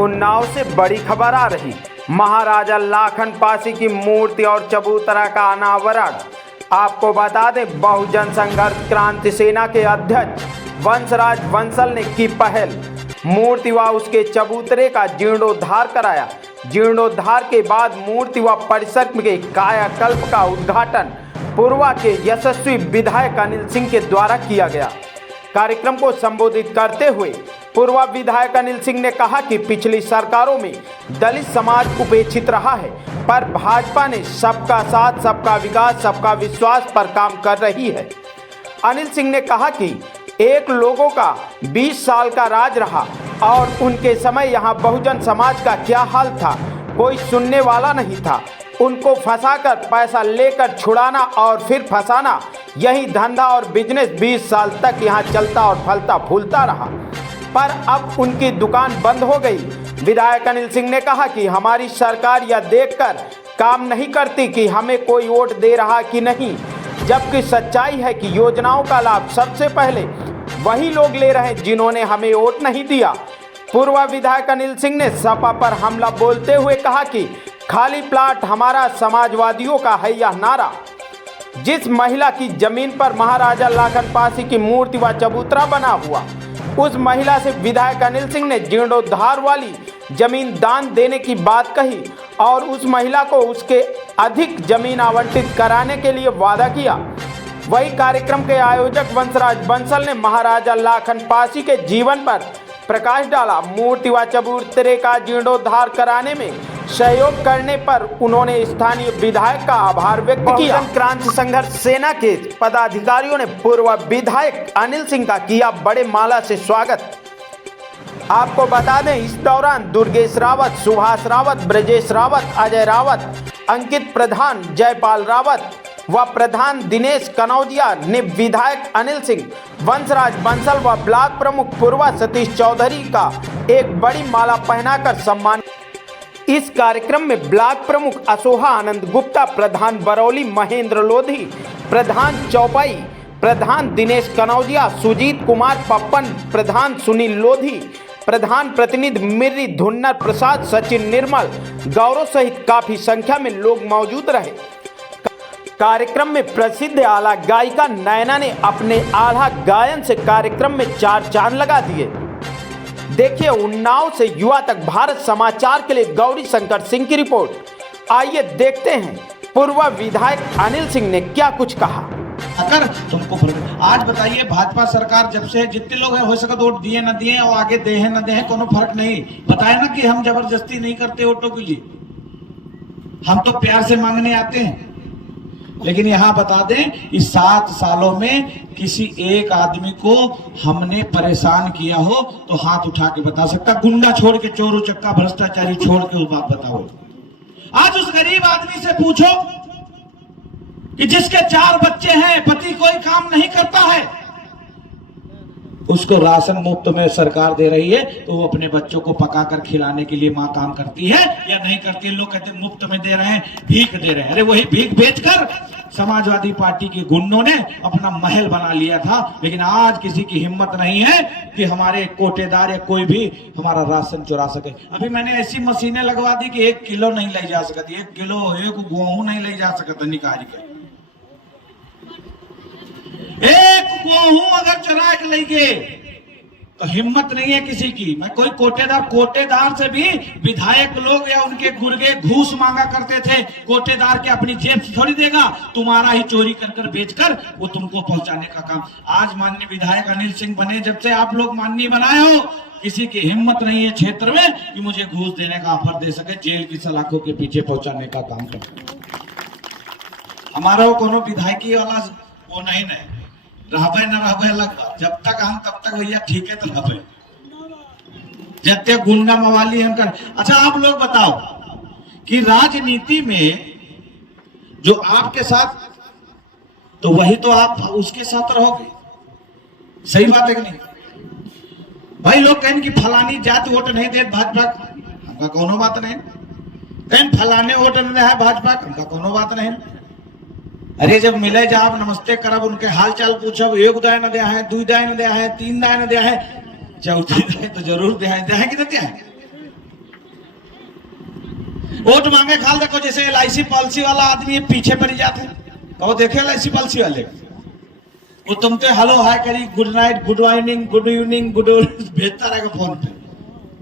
उन्नाव से बड़ी खबर आ रही। महाराजा लाखन पासी की मूर्ति और चबूतरा का अनावरण। आपको बता दें, बहुजन संघर्ष क्रांति सेना के अध्यक्ष वंशराज बंसल ने की पहल। मूर्ति व उसके चबूतरे का जीर्णोद्धार कराया। जीर्णोद्धार के बाद मूर्ति व परिसर के कायाकल्प का उद्घाटन पूर्वा के यशस्वी विधायक अनिल सिंह के द्वारा किया गया। कार्यक्रम को संबोधित करते हुए पूर्व विधायक अनिल सिंह ने कहा कि पिछली सरकारों में दलित समाज उपेक्षित रहा है, पर भाजपा ने सबका साथ, सबका विकास, सबका विश्वास पर काम कर रही है। अनिल सिंह ने कहा कि एक लोगों का 20 साल का राज रहा और उनके समय यहाँ बहुजन समाज का क्या हाल था, कोई सुनने वाला नहीं था। उनको फंसाकर पैसा लेकर छुड़ाना और फिर फंसाना, यही धंधा और बिजनेस 20 साल तक यहाँ चलता और फलता फूलता रहा, पर अब उनकी दुकान बंद हो गई। विधायक अनिल सिंह ने कहा कि हमारी सरकार यह देखकर काम नहीं करती कि हमें कोई वोट दे रहा कि नहीं, जबकि सच्चाई है कि योजनाओं का लाभ सबसे पहले वही लोग ले रहे हैं जिन्होंने हमें वोट नहीं दिया। पूर्व विधायक अनिल सिंह ने सपा पर हमला बोलते हुए कहा कि खाली प्लाट हमारा समाजवादियों का है यह नारा। जिस महिला की जमीन पर महाराजा लाखन पासी की मूर्ति व चबूतरा बना हुआ, उस महिला से विधायक अनिल सिंह ने जीर्णोद्धार वाली जमीन दान देने की बात कही और उस महिला को उसके अधिक जमीन आवंटित कराने के लिए वादा किया। वही कार्यक्रम के आयोजक वंशराज बंसल ने महाराजा लाखन पासी के जीवन पर प्रकाश डाला। मूर्ति व चबूतरे का जीर्णोद्धार कराने में सहयोग करने पर उन्होंने स्थानीय विधायक का आभार व्यक्त किया। बहुजन क्रांति संघर्ष सेना के पदाधिकारियों ने पूर्व विधायक अनिल सिंह का किया बड़े माला से स्वागत। आपको बता दें, इस दौरान दुर्गेश रावत, सुभाष रावत, ब्रजेश रावत, अजय रावत, अंकित प्रधान, जयपाल रावत व प्रधान दिनेश कनौजिया ने विधायक अनिल सिंह, वंशराज बंसल व ब्लॉक प्रमुख पूर्वा सतीश चौधरी का एक बड़ी माला पहनाकर सम्मान। इस कार्यक्रम में ब्लॉक प्रमुख अशोहा आनंद गुप्ता, प्रधान बरौली महेंद्र लोधी, प्रधान चौपाई, प्रधान दिनेश कनौजिया, सुजीत कुमार पप्पन, प्रधान सुनील लोधी, प्रधान प्रतिनिधि मिर्री धुन्नर प्रसाद, सचिन निर्मल, गौरव सहित काफी संख्या में लोग मौजूद रहे। कार्यक्रम में प्रसिद्ध आला गायिका नैना ने अपने आला गायन से कार्यक्रम में 4 चांद लगा दिए। देखिए उन्नाव से युवा तक भारत समाचार के लिए गौरी शंकर सिंह की रिपोर्ट। आइए देखते हैं पूर्व विधायक अनिल सिंह ने क्या कुछ कहा। अगर तुमको आज बताइए, भाजपा सरकार जब से जितने लोग हैं हो सके तो वोट दिए न दिए और आगे दे हैं न दे हैं, कोनो फर्क नहीं। बताए ना कि हम जबरदस्ती नहीं करते वोटों के लिए, हम तो प्यार से मांगने आते हैं। लेकिन यहाँ बता दें, इस 7 सालों में किसी एक आदमी को हमने परेशान किया हो तो हाथ उठा के बता सकता, गुंडा छोड़ के, चोर उचक्का भ्रष्टाचारी छोड़ के वो बात बताओ। आज उस गरीब आदमी से पूछो कि जिसके 4 बच्चे हैं, पति कोई काम नहीं करता है, उसको राशन मुफ्त में सरकार दे रही है, तो वो अपने बच्चों को पकाकर खिलाने के लिए माँ काम करती है या नहीं करती है? लोग कहते हैं मुफ्त में दे रहे हैं, भीख दे रहे हैं। अरे वही भीख बेचकर समाजवादी पार्टी के गुंडों ने अपना महल बना लिया था। लेकिन आज किसी की हिम्मत नहीं है कि हमारे कोटेदार या कोई भी हमारा राशन चुरा सके। अभी मैंने ऐसी मशीनें लगवा दी कि 1 किलो नहीं ले जा सकती, 1 किलो 1 गेहूं नहीं ले जा सकता निकाल के। 1 गेहूं अगर चुरा के लेंगे तो हिम्मत नहीं है किसी की। मैं कोई कोटेदार से भी विधायक लोग या उनके गुर्गे घूस मांगा करते थे। कोटेदार के अपनी जेब से थोड़ी देगा, तुम्हारा ही चोरी कर बेचकर वो तुमको पहुंचाने का काम। आज माननीय विधायक अनिल सिंह बने, जब से आप लोग माननीय बनाए हो, किसी की हिम्मत नहीं है क्षेत्र में कि मुझे घूस देने का ऑफर दे सके, जेल की सलाखों के पीछे पहुंचाने का काम कर। हमारा वो कोनो विधायकी वाला वो नहीं रहबे न रहबे अलग बात। जब तक हम तब तक भैया ठीक है तो रहबे, जब तक गुंडा मवाली हम कर। अच्छा आप लोग बताओ कि राजनीति में जो आपके साथ, तो वही तो आप उसके साथ रहोगे। सही बात है कि नहीं भाई? लोग कहें कि फलानी जाति वोट नहीं दे भाजपा, हमका कोनो बात नहीं। कहें फलाने वोट नहीं दे भाजपा, हमका कोनो बात नहीं। अरे जब मिले जाब नमस्ते करब, उनके हाल चाल पूछब, 1 दाय न दे है, 2 दाय न दे है, 3 दाय न दे है, 4 दाय तो जरूर दे है कि नहीं दे है? वोट मांगे खाल देखो जैसे LIC पॉलिसी वाला आदमी पीछे पड़ जाते तो देखे LIC पॉलिसी वाले वो तुमसे हेलो हाय करी good night good morning good evening good भेजता रहेगा फोन पे।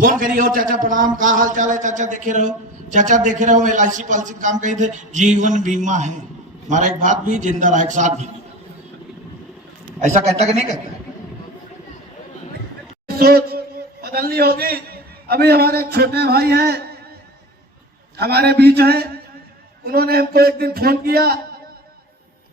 फोन करिए और चाचा प्रणाम का हाल चाल है चाचा देखे रहो चाचा देखे रहो LIC पॉलिसी काम कही थे जीवन बीमा है हमारा एक बात भी जिंदा रहा एक साथ भी ऐसा कहता कि नहीं कहता। सोच बदलनी होगी। अभी हमारे एक छोटे भाई हैं हमारे बीच हैं, उन्होंने हमको एक दिन फोन किया,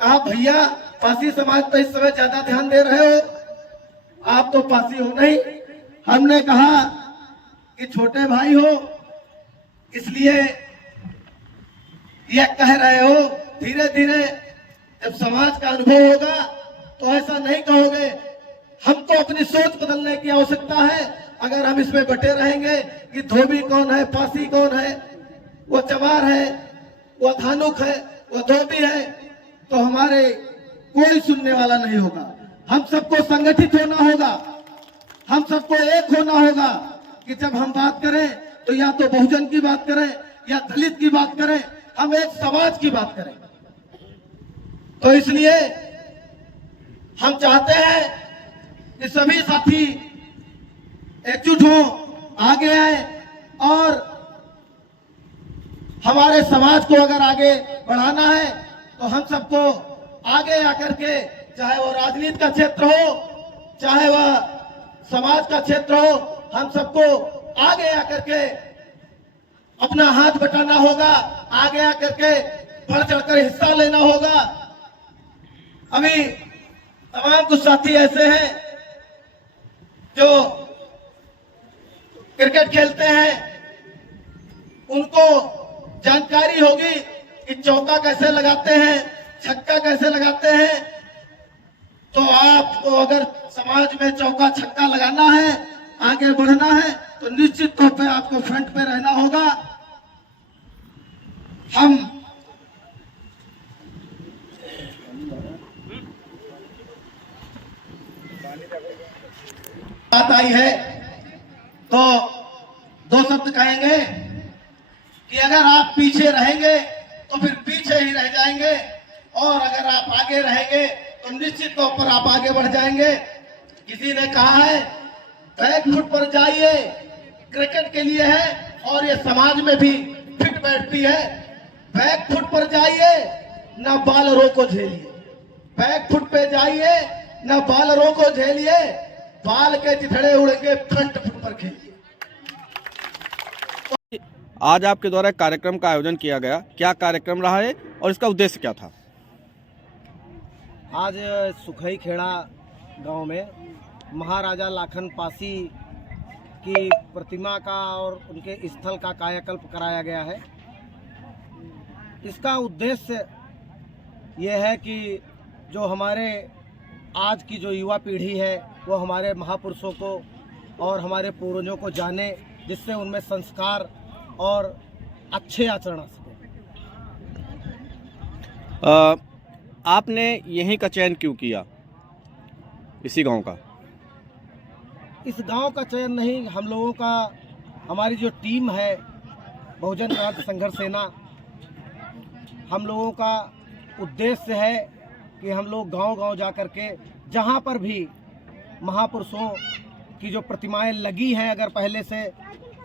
कहा भैया पासी समाज पर इस समय ज्यादा ध्यान दे रहे हो, आप तो पासी हो नहीं। हमने कहा कि छोटे भाई हो इसलिए यह कह रहे हो, धीरे धीरे जब समाज का अनुभव होगा तो ऐसा नहीं कहोगे। हमको अपनी सोच बदलने की आवश्यकता है। अगर हम इसमें बटे रहेंगे कि धोबी कौन है पासी कौन है, वो चमार है वो धानुक है वो धोबी है, तो हमारे कोई सुनने वाला नहीं होगा। हम सबको संगठित होना होगा, हम सबको एक होना होगा कि जब हम बात करें तो या तो बहुजन की बात करें या दलित की बात करें, हम एक समाज की बात करें। तो इसलिए हम चाहते हैं कि सभी साथी एकजुट हो, आगे आए और हमारे समाज को अगर आगे बढ़ाना है तो हम सबको आगे आकर के, चाहे वो राजनीति का क्षेत्र हो चाहे वह समाज का क्षेत्र हो, हम सबको आगे आकर के अपना हाथ बटाना होगा, आगे आकर के बढ़ चढ़कर हिस्सा लेना होगा। अभी तमाम कुछ साथी ऐसे हैं जो क्रिकेट खेलते हैं, उनको जानकारी होगी कि चौका कैसे लगाते हैं छक्का कैसे लगाते हैं। तो आपको अगर समाज में चौका छक्का लगाना है, आगे बढ़ना है, तो निश्चित तौर पे आपको फ्रंट पे रहना होगा। हम बात आई है तो दो शब्द कहेंगे कि अगर आप पीछे रहेंगे तो फिर पीछे ही रह जाएंगे, और अगर आप आगे रहेंगे तो निश्चित तौर पर आप आगे बढ़ जाएंगे। किसी ने कहा है बैक फुट पर जाइए, क्रिकेट के लिए है और ये समाज में भी फिट बैठती है। बैक फुट पर जाइए ना बालरों को झेलिए, बैक फुट पे जाइए ना बालरों को झेलिए, बाल के चिथड़े उड़ेंगे फ्रंट फुट पर खेलिए। आज आपके द्वारा एक कार्यक्रम का आयोजन किया गया, क्या कार्यक्रम रहा है और इसका उद्देश्य क्या था? आज सुखई खेड़ा गांव में महाराजा लाखन पासी की प्रतिमा का और उनके स्थल का कायाकल्प कराया गया है। इसका उद्देश्य यह है कि जो हमारे आज की जो युवा पीढ़ी है वो हमारे महापुरुषों को और हमारे पूर्वजों को जाने, जिससे उनमें संस्कार और अच्छे आचरण आ सके। आपने यहीं का चयन क्यों किया, इसी गांव का? इस गांव का चयन नहीं, हम लोगों का, हमारी जो टीम है बहुजन क्रांति संघर्ष सेना, हम लोगों का उद्देश्य है कि हम लोग गांव-गांव जा कर के जहां पर भी महापुरुषों की जो प्रतिमाएं लगी हैं अगर पहले से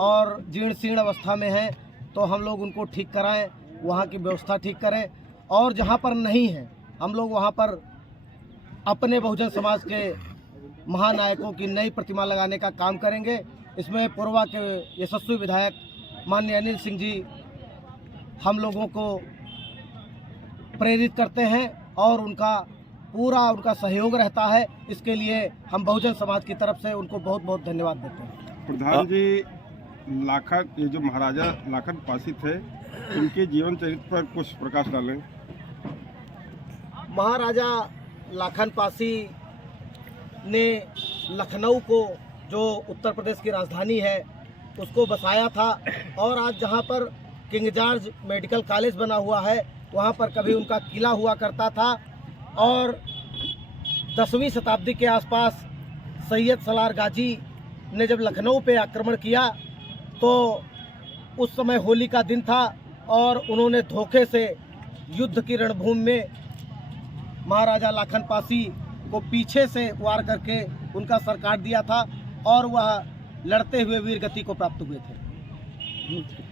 और जीर्ण शीर्ण अवस्था में हैं, तो हम लोग उनको ठीक कराएं, वहाँ की व्यवस्था ठीक करें, और जहाँ पर नहीं है हम लोग वहाँ पर अपने बहुजन समाज के महानायकों की नई प्रतिमा लगाने का काम करेंगे। इसमें पूर्वा के यशस्वी विधायक माननीय अनिल सिंह जी हम लोगों को प्रेरित करते हैं और उनका सहयोग रहता है। इसके लिए हम बहुजन समाज की तरफ से उनको बहुत बहुत धन्यवाद देते हैं। प्रधान जी, लाखन, ये जो महाराजा लाखन पासी थे, उनके जीवन चरित्र पर कुछ प्रकाश डालें। महाराजा लाखन पासी ने लखनऊ को, जो उत्तर प्रदेश की राजधानी है, उसको बसाया था, और आज जहां पर किंग जॉर्ज मेडिकल कॉलेज बना हुआ है वहां पर कभी उनका किला हुआ करता था। और 10वीं शताब्दी के आसपास सैयद सलार गाजी ने जब लखनऊ पे आक्रमण किया तो उस समय होली का दिन था और उन्होंने धोखे से युद्ध की रणभूमि में महाराजा लाखन पासी को पीछे से वार करके उनका सर काट दिया था और वह लड़ते हुए वीरगति को प्राप्त हुए थे।